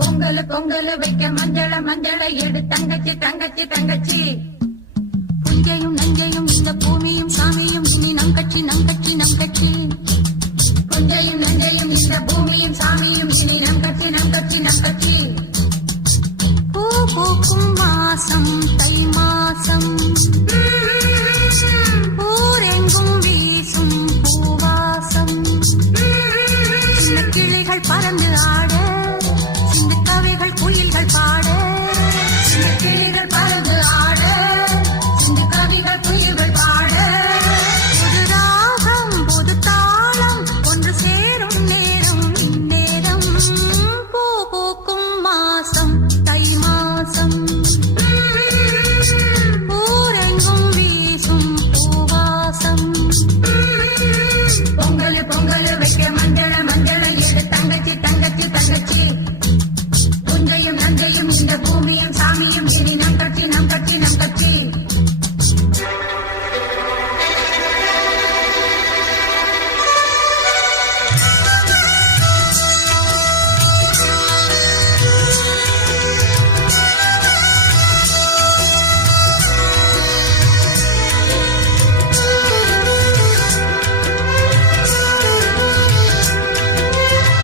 பொங்கல் பொங்கல் வைக்க மஞ்சள மஞ்சள எடு தங்கச்சி தங்கச்சி தங்கச்சி. புஞ்சையும் நஞ்சையும் இந்த பூமியும் சாமியும் இனி நம் கட்சி நம் கட்சி நம் கட்சி. புஞ்சையும் நஞ்சையும் இந்த பூமியும் சாமியும் இனி நம் கட்சி நம் கட்சி நம் கட்சி. பூ பூக்கும் வாசம்